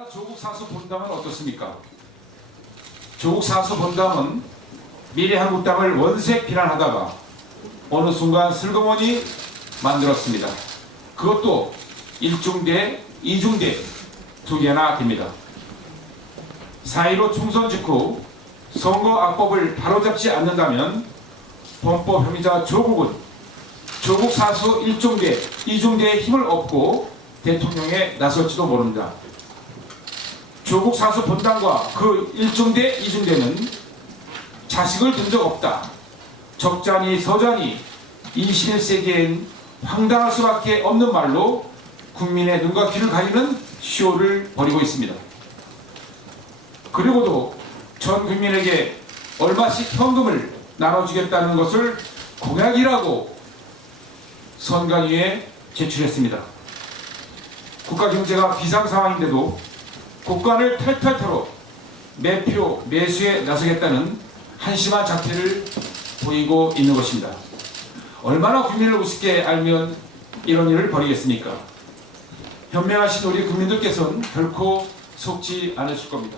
우리나라 조국 사수 본당은 어떻습니까? 조국 사수 본당은 미래 한국당을 원색 비난하다가 어느 순간 슬그머니 만들었습니다. 그것도 1중대, 2중대 두 개나 됩니다. 4.15 총선 직후 선거 악법을 바로잡지 않는다면 범법 혐의자 조국은 조국 사수 1중대, 2중대의 힘을 얻고 대통령에 나설지도 모릅니다. 조국 사수 본당과 그 1중대, 2중대는 자식을 둔 적 없다. 적잖이 서잖이 21세기엔 황당할 수밖에 없는 말로 국민의 눈과 귀를 가리는 쇼를 벌이고 있습니다. 그리고도 전 국민에게 얼마씩 현금을 나눠주겠다는 것을 공약이라고 선관위에 제출했습니다. 국가 경제가 비상 상황인데도 국간을 탈탈 털어 매표 매수에 나서겠다는 한심한 자태를 보이고 있는 것입니다. 얼마나 국민을 우습게 알면 이런 일을 벌이겠습니까? 현명하신 우리 국민들께서는 결코 속지 않으실 겁니다.